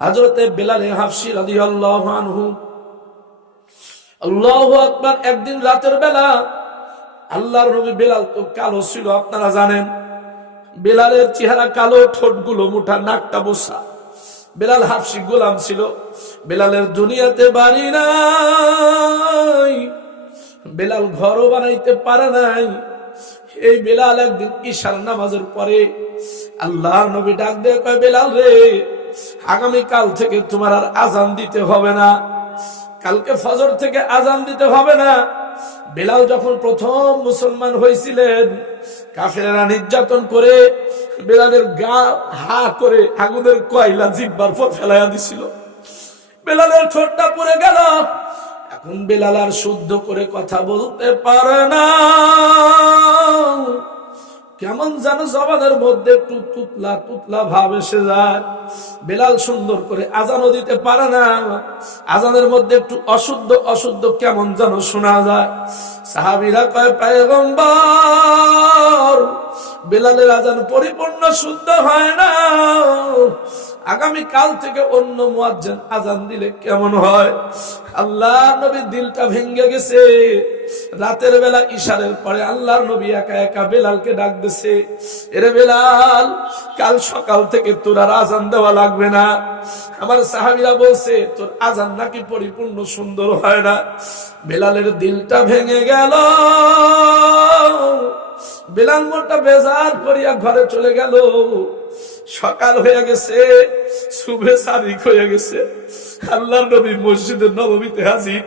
হযরতে বেলাল হাবশী রাদিয়াল্লাহু আনহু, আল্লাহু আকবার। একদিন রাতের বেলা আল্লাহর নবী, বেলাল তো কালো ছিল আপনারা জানেন, বেলালের চেহারা কালো, ঠোঁটগুলো মোটা, নাকটা বোসা। বেলাল হাবশী গোলাম ছিল, বেলালের দুনিয়াতে বাড়ি নাই, বেলাল ঘরও বানাইতে পারে নাই। এই বেলাল একদিন ঈশার নামাজের পরে আল্লাহর নবী ডাক দিয়ে কয়, বেলাল রে, আগামী কাল থেকে তোমার আর আজান দিতে হবে না, কালকে ফজর থেকে আজান দিতে হবে না। বেলাল যখন প্রথম মুসলমান হয়েছিলেন, কাফেরেরা নির্যাতন করে বেলালের গা হা করে আগুনের কয়লা জিহ্বার পর ফেলাইয়া দিছিল, বেলালের ঠোঁটটা পুড়ে গেল। এখন বেলাল আর শুদ্ধ করে কথা বলতে পারে না, কেমন যেন জবানের মধ্যে একটু তুতলা তুতলা ভাব এসে যায়। বেলাল সুন্দর করে আজানও দিতে পারে না, আজানের মধ্যে একটু অশুদ্ধ অশুদ্ধ কেমন যেন শোনা যায়। সাহাবীরা কয়, পয়গম্বর, বেলালের আজান পরিপূর্ণ শুদ্ধ হয় না, আগামী কাল থেকে অন্য মুয়াজ্জিন আজান দিলে কেমন হয়? আল্লাহর নবীর দিলটা ভেঙে গেছে। রাতের বেলা ইশারের পরে আল্লাহর নবী একা একা বেলালকে ডাক দিছে, এরে বেলাল, কাল সকাল থেকে তোর আর আজান দেওয়া লাগবে না। আমার সাহাবীরা বলছে, তোর আজান নাকি পরিপূর্ণ সুন্দর হয় না। বেলালের দিলটা ভেঙে গেল। বেলাল মোটা বেজার করিয়া ঘরে চলে গেল। সকাল হয়ে গেছে, সুবহে সাদিক হয়ে গেছে। আল্লাহর নবী মসজিদের নববীতে হাজির,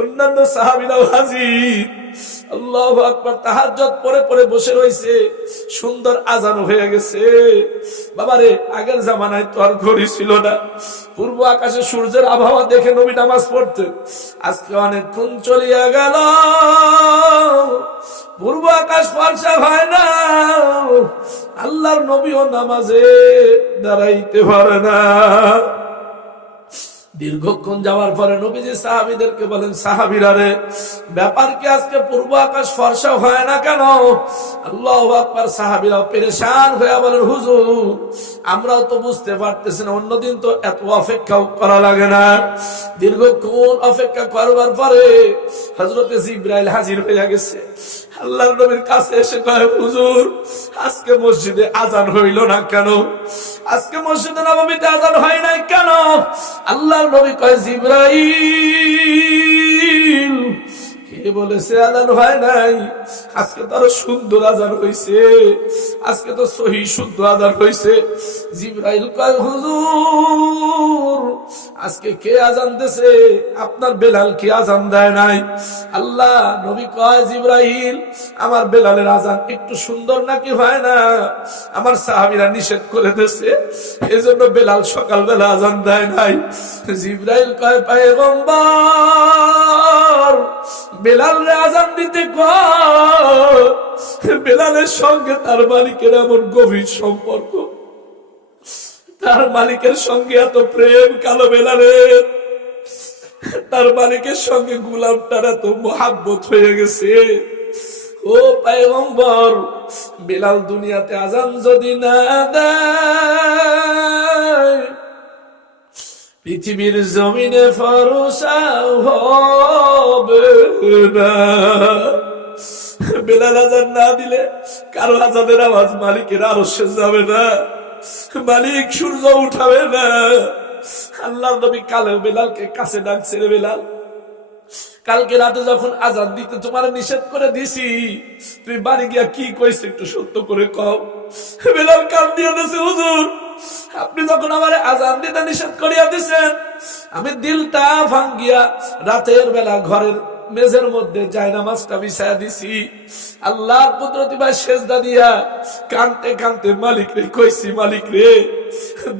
অন্যান্য সাহাবীরাও হাজির। আল্লাহু আকবার। তাহাজ্জুদ পড়ে পড়ে বসে রয়েছে, সুন্দর আজান হয়ে গেছে। বাবারে, আগের জামানায় তো আর ঘড়ি ছিল না, পূর্ব আকাশে সূর্যের আবহাওয়া দেখে নবী নামাজ পড়তেন। আজকে অনেকক্ষণ চলিয়া গেল, পূর্ব আকাশ ফর্সা হয় না, আল্লাহর নবীও নামাজে দাঁড়াইতে পারে না। দীর্ঘক্ষণ যাওয়ার পরে নবীজি সাহাবীদেরকে বলেন, সাহাবীরা রে, ব্যাপার কি আজকে পূর্ব আকাশ ফর্সা হয় না কেন? আল্লাহু আকবার। সাহাবীরাও পেরেশান হয়ে বলেন, হুজুর, আমরাও তো বুঝতে পারতেছি না, অন্যদিন তো এত অপেক্ষাও করা লাগে না। দীর্ঘক্ষণ অপেক্ষা করবার পরে হযরতে জিবরাইল হাজির হয়ে গেছে। আল্লাহর নবীর কাছে এসে কয়, হুজুর, আজকে মসজিদে আজান হইল না কেন? আজকে মসজিদে নববীতে আজান হয় নাই কেন? আল্লাহর নবী কয়, জিবরাইল, কে বলেছে আজান হয় নাই? আজকে তো আরো সুন্দর আজান হইছে, আজকে তো সহি শুদ্ধ আজান হইছে। জিবরাইল কয়, হুজুর, আজকে কে আজান দিয়েছে? আপনার বেলাল কি আজান দেয় নাই? আল্লাহ নবী কয়, জিবরাইল, আমার বেলালের আজান একটু সুন্দর নাকি হয় না? আমার সাহাবীরা নিষেধ করে দিয়েছে, এজন্য বেলাল সকালবেলা আজান দেয় নাই। জিবরাইল কয়, পয়গম্বর, বেলালের আজান দিতে কয়। বেলালের সঙ্গে তার মালিকের এমন গভীর সম্পর্ক, তার মালিকের সঙ্গে এত প্রেম কালো বেলালের, তার মালিকের সঙ্গে গোলামটার এত মোহাব্বত হয়ে গেছে। ও পয়গম্বর, বেলাল দুনিয়াতে আজান যদি না দেয়, পৃথিবীর জমিনে ফরসা হবে না। বেলাল আজান না দিলে কারো আজানের আওয়াজ মালিকের আরশে যাবে না, মালিক সূর্য উঠাবে না। আল্লাহর নবী কালে বেলালকে কাছে ডাকছে, রে বেলাল, কালকে রাতে যখন আজান দিতে তোমার নিষেধ করে দিছি, তুমি বাড়ি গিয়া কি কইছে একটু সত্য করে কও। বেলাল কান দিয়ে দিছে, হুজুর, আপনি যখন আমার আজান দিতে নিষেধ করিয়া দিছেন, আমি দিলটা ভাঙ্গিয়া রাতের বেলা ঘরের মেজের মধ্যে জায়নামাজটা বিছায়া দিছি। আল্লাহর কুদরতি ভাই সেজদা দিয়া কানতে কানতে মালিক রে কইছি, মালিক রে,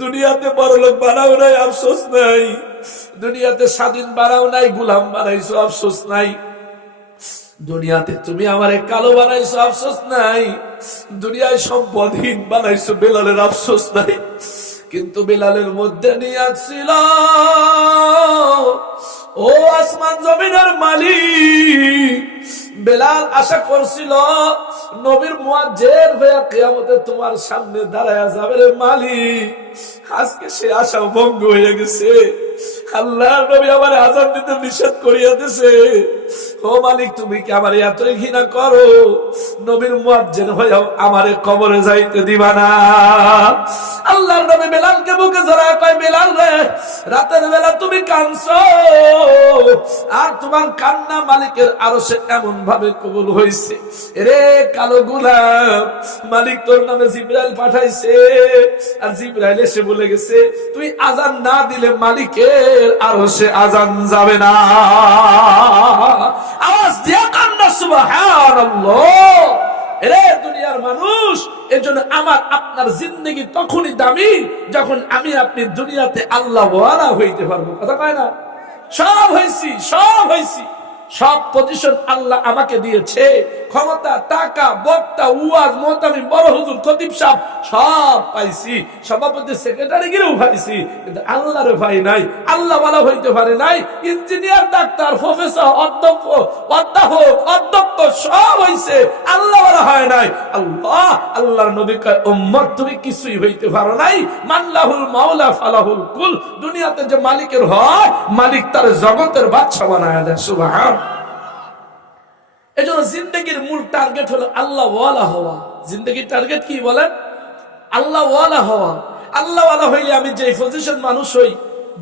দুনিয়াতে বড় লোক বানাও নাই, আফসোস নাই, দুনিয়াতে স্বাধীন বানাও নাই, গোলাম বানাইছো, আফসোস নাই, দুনিয়াতে তুমি আমারে কালো বানাইছো, আফসোস নাই, দুনিয়ায় সম্পদহীন বানাইছো, বেলালের আফসোস নাই, কিন্তু বিলালের মধ্যে নিয়াত ছিল, ও আসমান জমিনের মালিক। বেলাল আশা করছিল নবীর মুয়াজ্জিন হয়ে কিয়ামতে তোমার সামনে দাঁড়ায়া যাবে রে মালিক। আজকে সে আশা ভঙ্গ হয়ে গেছে। আল্লাহর নবী আমার আযান দিতে নিষেধ করিয়া দিয়েছে। ও মালিক, তুমি কি আমার এতই ঘৃণা করো, নবীর মুয়াজ্জিন হয়েও আমারে কবরে যাইতে দিবা না? আল্লাহর নবী বেলালকে বুকে জড়ায় কয়, বেলাল রে, রাতের বেলা তুমি কাঁদছো, আর তোমার কান্না মালিকের আরশে এমন ভাবে কবুল হইছে। রে কালো গোলাম, মালিক তোর নামে জিবরাইল পাঠাইছে, আর জিবরাইল এসে বলে গেছে তুই আযান না দিলে মালিকের আরশে আযান যাবে না। আওয়াজ দিয়া কান্না সুবহানাল্লাহ। রে দুনিয়ার মানুষ, এজন্য আমার আপনার জিন্দেগি তখনই দামি যখন আমি আপনি দুনিয়াতে আল্লাহ ওয়ালা হইতে পারবো। কথা কয় না? সব হয়েছি, সব হয়েছি, সব পজিশন আল্লাহ আমাকে দিয়েছে, ক্ষমতা, টাকা, বক্তা, উয়াজ, মোহতামিম, বড় হুজুর, খতিব সাহেব সব পাইছি, সভাপতি, সেক্রেটারি গিরেও পাইছি, কিন্তু আল্লাহর ভাই নাই, আল্লাহ ওয়ালা হইতে পারে নাই। ইঞ্জিনিয়ার, ডাক্তার, প্রফেসর, অধ্যক্ষ, অধ্যক্ষ সব হইছে, আল্লাহ ওয়ালা হয় নাই। আল্লাহর নবী কয়, উম্মত তুমি কিছুই হইতে পারো নাই। মানলাহুল মাওলা ফালাহুল কুল। দুনিয়াতে যে মালিকের হয়, মালিক তার জগতের বাদশা বানায় দেয়। সুবহান। এজন্য জিন্দেগির মূল টার্গেট হলো আল্লাহ ওয়ালা হওয়া। জিন্দেগির টার্গেট কি বলেন? আল্লাহ ওয়ালা হওয়া। আল্লাহ ওয়ালা হইলে আমি যে পজিশন মানুষ হই,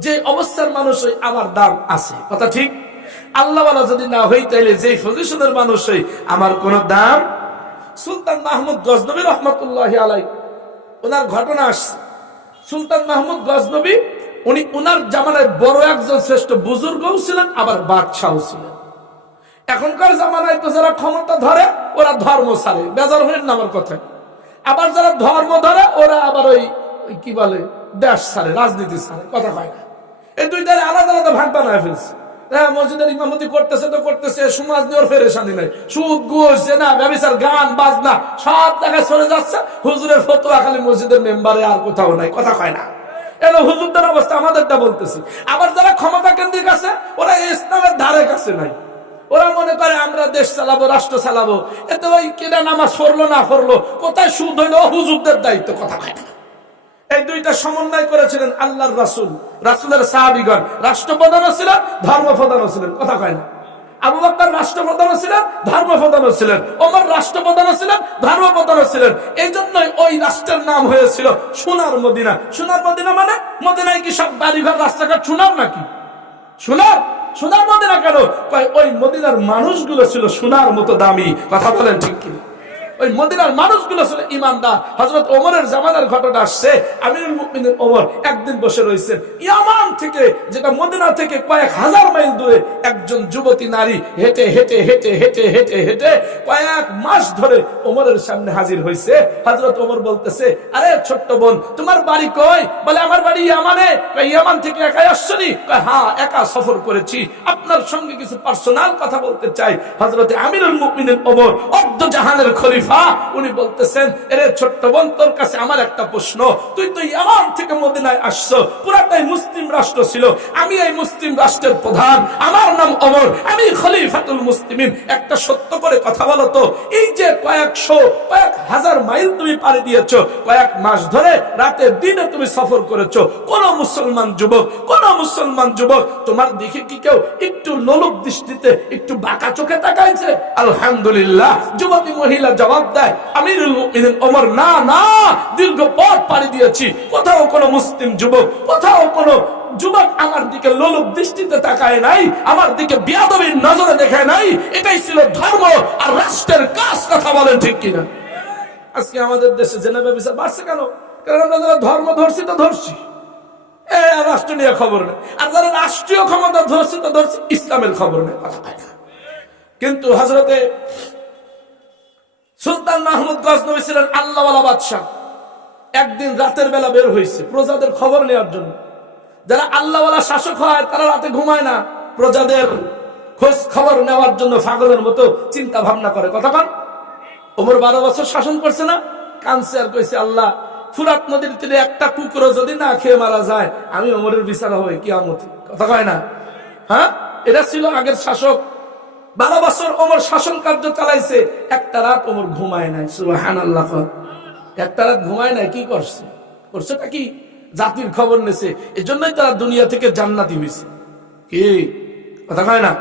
যে অবস্থার মানুষ হই, আমার দাম আছে। কথা ঠিক? আল্লাহ ওয়ালা যদি না হই, তাইলে যে পজিশনের মানুষ হই, আমার কোনো দাম। সুলতান মাহমুদ গজনবী রহমতুল্লাহি আলাইহি, ওনার ঘটনা আসছে। সুলতান মাহমুদ গজনবী, উনি উনার জামানায় বড় একজন শ্রেষ্ঠ বুজুর্গও ছিলেন, আবার বাদশাও ছিলেন। এখনকার জামানায় তো যারা ক্ষমতা ধরে ওরা ধর্ম ছাড়ে, বেজার হইলেন না আমার কথা। আবার যারা ধর্ম ধরে ওরা আবার ওই কি বলে দেশ ছাড়ে, রাজনীতি ছাড়ে। কথা হয় না? এই দুইটারে আলাদা আলাদা ভাগ বানায় ফেলছে। হ্যাঁ, মসজিদের ইমামতি করতেছে তো করতেছে, সমাজ নিয়ে ফেরেশানি নাই। সুদ, ঘুষ, জেনা, ব্যভিচার, গান বাজনা সব জায়গায় চলে যাচ্ছে। হুজুরের ফতোয়া খালি মসজিদের মেম্বারে, আর কোথাও নাই। কথা কয় না? এলো হুজুরদের অবস্থা, আমাদেরটা বলতেছি। আবার যারা ক্ষমতা কেন্দ্রিক আছে ওরা ইসলামের ধারে কাছে নাই। ওরা মনে করে আমরা দেশ চালাবো, রাষ্ট্র চালাবো, এতে ওই কেনা নামাজ পড়লো না পড়লো, কোথায় সুদ হইলো হুজুরদের দায়িত্ব। কথা কয় না? এই দুইটা সমন্বয় করেছিলেন আল্লাহর রাসূল, রাসূলের সাহাবীগণ। রাষ্ট্রপ্রধানও ছিলেন, ধর্মপ্রধানও ছিলেন। কথা কয় না? আবু বকর রাষ্ট্রপ্রধানও ছিলেন, ধর্মপ্রধানও ছিলেন। ওমর রাষ্ট্রপ্রধানও ছিলেন, ধর্মপ্রধানও ছিলেন। এই জন্যই ওই রাষ্ট্রের নাম হয়েছিল সোনার মদিনা। সোনার মদিনা মানে, মদিনায় কি সব বাড়িঘর রাস্তাঘাট সোনার নাকি? সোনার সোনার মদিনা কেন? ওই মদিনার মানুষগুলো ছিল সোনার মতো দামি। কথা বলেন ঠিক কি? ওই মদিনার মানুষগুলো ছিল ইমানদার। হযরত ওমরের জামানার ঘটনা আসছে। আমিরুল মুমিনিন ওমর একদিন বসে রয়েছেন, ইয়ামান থেকে, যেটা মদিনা থেকে কয়েক হাজার মাইল দূরে, একজন যুবতী নারী হেঁটে হেঁটে হেঁটে হেঁটে হেঁটে হেঁটে কয়েক মাস ধরে ওমরের সামনে হাজির হয়েছে। হযরত ওমর বলতেছে, আরে ছোট্ট বোন, তোমার বাড়ি কই? বলে, আমার বাড়ি ইয়ামানে। ইয়ামান থেকে একাই আসছনি? হ্যাঁ, একা সফর করেছি, আপনার সঙ্গে কিছু পার্সোনাল কথা বলতে চাই। হযরত আমিরুল মুমিনিন ওমর, অর্ধ জাহানের খলিফা, উনি বলতেছেন, এরে ছোট্ট বোন, তোর কাছে আমার একটা প্রশ্ন। তুই তো ইয়ামান থেকে মদিনায় আসছো, পুরাটাই মুসলিম রাষ্ট্র ছিল, আমি এই মুসলিম রাষ্ট্রের প্রধান, আমার নাম ওমর, আমি খলিফাতুল মুসলিমিন। একটা সত্য করে কথা বলো তো, এই যে কয়েক হাজার মাইল তুমি পাড়ি দিয়েছো, কয়েক মাস ধরে রাতে দিনে তুমি সফর করেছো, কোন মুসলমান যুবক তোমার দিকে কি কেউ একটু লোলুপ দৃষ্টিতে, একটু বাঁকা চোখে তাকাইছে? আলহামদুলিল্লাহ। যুবতী মহিলা জবাব দেয়, আমিরুল মুমিনিন ওমর, না না, দীর্ঘ পথ পাড়ি দিয়েছি, কোথাও কোনো মুসলিম যুবক, কোথাও কোনো যুবক আমার দিকে লোলুপ দৃষ্টিতে তাকায় নাই, আমার দিকে বেয়াদবির নজরে দেখায় নাই। এটাই ছিল ধর্ম আর রাষ্ট্রের কাজ। কথা বলেন ঠিক কিনা? আজকে আমাদের দেশে জেনা ব্যবস্থা বাড়ছে কেন? কারণ আমরা যারা ধর্ম ধরছি তো ধরছি, রাষ্ট্র নিয়ে খবর নেই। আর যারা রাষ্ট্রীয় ক্ষমতা ধরছে তো ধরছি, ইসলামের খবর নেই। কথা পায় না। কিন্তু হযরতে সুলতান মাহমুদ গজনবী ছিলেন আল্লাহওয়ালা বাদশাহ। একদিন রাতের বেলা বের হয়েছে প্রজাদের খবর নেওয়ার জন্য। যারা আল্লাহওয়ালা শাসক হয় তারা রাতে ঘুমায় না, প্রজাদের খোঁজ খবর নেওয়ার জন্য পাগলের মতো চিন্তা ভাবনা করে। কথা কন? ওমর 12 বছর শাসন করছে না? কানছে আর কইছে, আল্লাহ, ফুরাত নদীর তীরে একটা কুকুরও যদি না খেয়ে মারা যায়, আমি ওমরের বিচার হয় কিয়ামতে। কথা কয় না? হ্যাঁ, এটা ছিল আগের শাসক। 12 বছর ওমর শাসন কার্য চালাইছে, একটা রাত ওমর ঘুমায় নাই। সুবহানাল্লাহ। একটা রাত ঘুমায় নাই, কি করছে? করছেটা কি? জাতির খবর নেছে। এজন্যই তারা দুনিয়া থেকে জান্নাতি হয়েছে। কি কথা কয় না?